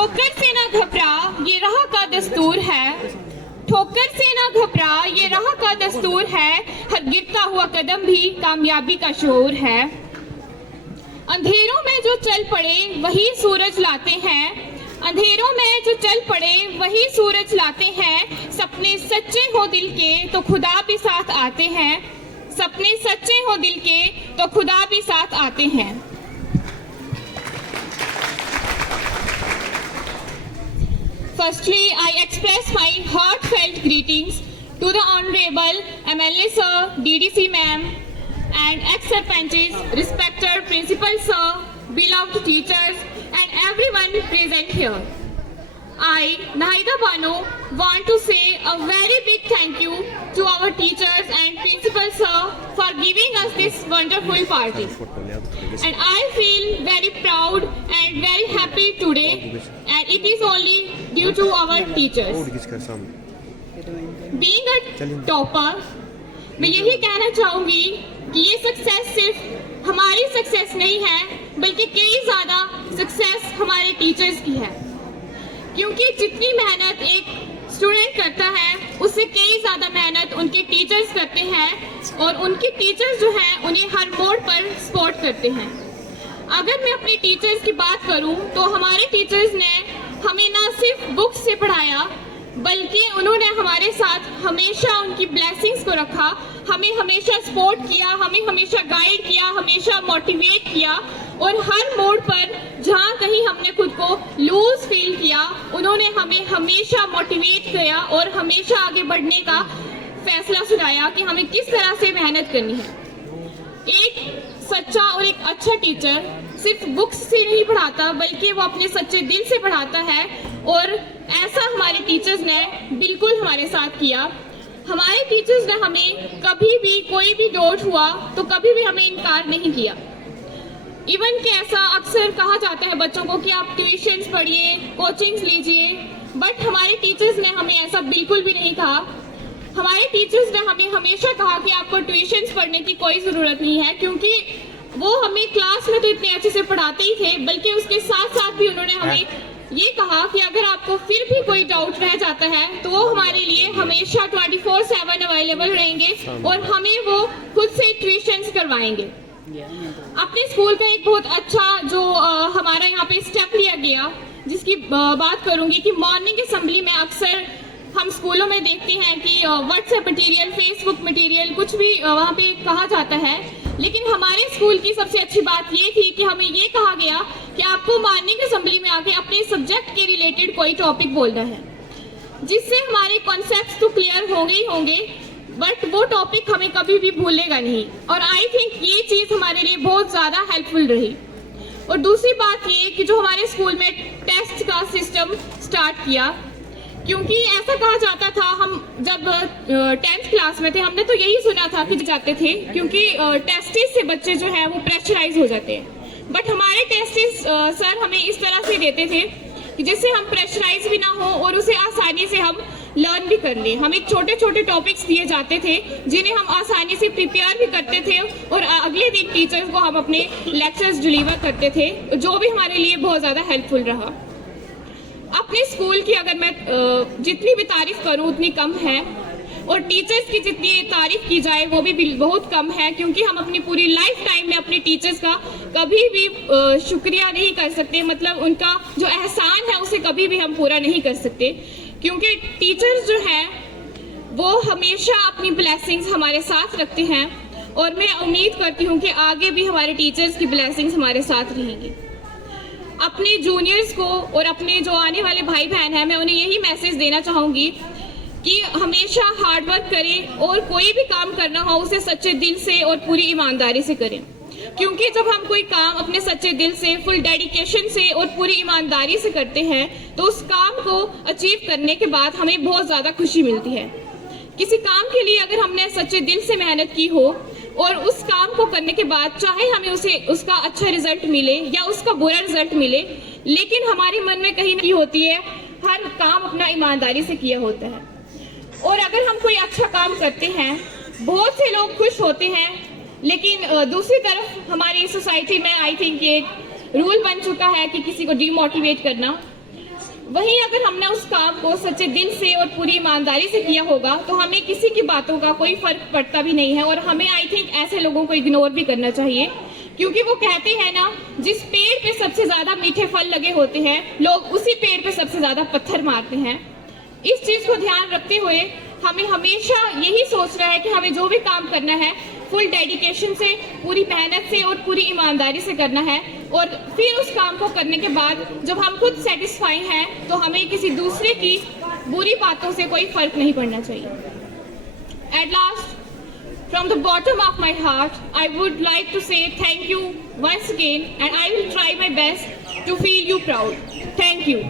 ठोकर से ना घबरा ये राह का दस्तूर है, ठोकर से ना घबरा ये राह का दस्तूर है, हर गिरता हुआ कदम भी कामयाबी का शोर है। अंधेरों में जो चल पड़े वही सूरज लाते हैं, अंधेरों में जो चल पड़े वही सूरज लाते हैं, सपने सच्चे हो दिल के तो खुदा भी साथ आते हैं, सपने सच्चे हो दिल के तो खुदा भी साथ आते हैं। Firstly, I express my heartfelt greetings to the Honorable MLA Sir, DDC Ma'am, and ex-sarpanches, respected Principal Sir, beloved teachers, and everyone present here. I, Nahida Banu, want to say a very big thank you to our teachers and Principal Sir for giving us this wonderful party. And I feel very proud and very happy today, and it is only due to our teachers. Being a topper, मैं यही कहना चाहूँगी कि ये success सिर्फ हमारी success नहीं है, बल्कि कई ज़्यादा सक्सेस हमारे टीचर्स की है, क्योंकि जितनी मेहनत एक स्टूडेंट करता है उससे कई ज़्यादा मेहनत उनके टीचर्स करते हैं, और उनके टीचर्स जो हैं उन्हें हर मोड़ पर सपोर्ट करते हैं। अगर मैं अपने टीचर्स की बात करूं तो हमारे टीचर्स ने हमें ना सिर्फ बुक्स से पढ़ाया, बल्कि उन्होंने हमारे साथ हमेशा उनकी ब्लेसिंग्स को रखा, हमें हमेशा सपोर्ट किया, हमें हमेशा गाइड किया, हमेशा मोटिवेट किया, और हर मोड़ पर जहाँ कहीं हमने खुद को लूज फील किया उन्होंने हमें हमेशा मोटिवेट किया और हमेशा आगे बढ़ने का फैसला सुनाया कि हमें किस तरह से मेहनत करनी है। एक सच्चा और एक अच्छा टीचर सिर्फ बुक्स से नहीं पढ़ाता, बल्कि वो अपने सच्चे दिल से पढ़ाता है, और ऐसा हमारे टीचर्स ने बिल्कुल हमारे साथ किया। हमारे टीचर्स ने हमें कभी भी कोई भी डाउट हुआ तो कभी भी हमें इनकार नहीं किया। इवन कि ऐसा अक्सर कहा जाता है बच्चों को कि आप ट्यूशन्स पढ़िए, कोचिंग्स लीजिए, बट हमारे टीचर्स ने हमें ऐसा बिल्कुल भी नहीं कहा। हमारे टीचर्स ने हमें हमेशा कहा कि आपको ट्यूशन्स पढ़ने की कोई ज़रूरत नहीं है, क्योंकि वो हमें क्लास में तो इतने अच्छे से पढ़ाते ही थे, बल्कि उसके साथ साथ भी उन्होंने हमें ये कहा कि अगर आपको फिर भी कोई डाउट रह जाता है तो वो हमारे लिए हमेशा 24/7 अवेलेबल रहेंगे, और हमें वो खुद से ट्यूशन्स करवाएंगे। अपने स्कूल का एक बहुत अच्छा जो हमारा यहाँ पे स्टेप लिया गया, जिसकी बात करूँगी कि मॉर्निंग असेंबली में अक्सर हम स्कूलों में देखते हैं कि व्हाट्सएप मटेरियल, फेसबुक मटेरियल कुछ भी वहाँ पे कहा जाता है, लेकिन हमारे स्कूल की सबसे अच्छी बात ये थी कि हमें ये कहा गया कि आपको मॉर्निंग असेंबली में आके अपने सब्जेक्ट के रिलेटेड कोई टॉपिक बोलना है, जिससे हमारे कॉन्सेप्ट्स तो क्लियर होंगे ही होंगे, बट वो टॉपिक हमें कभी भी भूलेगा नहीं। और आई थिंक ये चीज़ हमारे लिए बहुत ज़्यादा हेल्पफुल रही। और दूसरी बात ये कि जो हमारे स्कूल में टेस्ट का सिस्टम स्टार्ट किया, क्योंकि ऐसा कहा जाता था, हम जब 10th क्लास में थे हमने तो यही सुना था कि जाते थे, क्योंकि टेस्टिस से बच्चे जो है वो प्रेशराइज हो जाते हैं, बट हमारे टेस्टिस सर हमें इस तरह से देते थे कि जिससे हम प्रेशराइज भी ना हो और उसे आसानी से हम लर्न भी कर लें। हमें छोटे छोटे टॉपिक्स दिए जाते थे जिन्हें हम आसानी से प्रिपेयर भी करते थे, और अगले दिन टीचर्स को हम अपने लेक्चर्स डिलीवर करते थे, जो भी हमारे लिए बहुत ज़्यादा हेल्पफुल रहा। अपने स्कूल की अगर मैं जितनी भी तारीफ करूं उतनी कम है, और टीचर्स की जितनी तारीफ की जाए वो भी बहुत कम है, क्योंकि हम अपनी पूरी लाइफ टाइम में अपने टीचर्स का कभी भी शुक्रिया नहीं कर सकते, मतलब उनका जो एहसान है उसे कभी भी हम पूरा नहीं कर सकते, क्योंकि टीचर्स जो हैं वो हमेशा अपनी ब्लेसिंग्स हमारे साथ रखते हैं, और मैं उम्मीद करती हूँ कि आगे भी हमारे टीचर्स की ब्लेसिंग्स हमारे साथ रहेंगी। अपने जूनियर्स को और अपने जो आने वाले भाई बहन हैं, मैं उन्हें यही मैसेज देना चाहूँगी कि हमेशा हार्ड वर्क करें, और कोई भी काम करना हो उसे सच्चे दिल से और पूरी ईमानदारी से करें, क्योंकि जब हम कोई काम अपने सच्चे दिल से, फुल डेडिकेशन से और पूरी ईमानदारी से करते हैं तो उस काम को अचीव करने के बाद हमें बहुत ज़्यादा खुशी मिलती है। किसी काम के लिए अगर हमने सच्चे दिल से मेहनत की हो और उस काम को करने के बाद चाहे हमें उसका अच्छा रिजल्ट मिले या उसका बुरा रिजल्ट मिले, लेकिन हमारे मन में कहीं नहीं होती है, हर काम अपना ईमानदारी से किया होता है। और अगर हम कोई अच्छा काम करते हैं, बहुत से लोग खुश होते हैं, लेकिन दूसरी तरफ हमारी सोसाइटी में आई थिंक ये रूल बन चुका है कि किसी को डीमोटिवेट करना। वहीं अगर हमने उस काम को सच्चे दिल से और पूरी ईमानदारी से किया होगा तो हमें किसी की बातों का कोई फर्क पड़ता भी नहीं है। और हमें आई थिंक ऐसे लोगों को इग्नोर भी करना चाहिए, क्योंकि वो कहते हैं ना, जिस पेड़ पे सबसे ज्यादा मीठे फल लगे होते हैं, लोग उसी पेड़ पे सबसे ज्यादा पत्थर मारते हैं। इस चीज को ध्यान रखते हुए हमें हमेशा यही सोचना है कि हमें जो भी काम करना है फुल डेडिकेशन से, पूरी मेहनत से और पूरी ईमानदारी से करना है। और फिर उस काम को करने के बाद जब हम खुद सेटिस्फाई हैं तो हमें किसी दूसरे की बुरी बातों से कोई फर्क नहीं पड़ना चाहिए। At last, from the bottom of my heart, I would like to say thank you once again, and I will try my best to feel you proud. Thank you.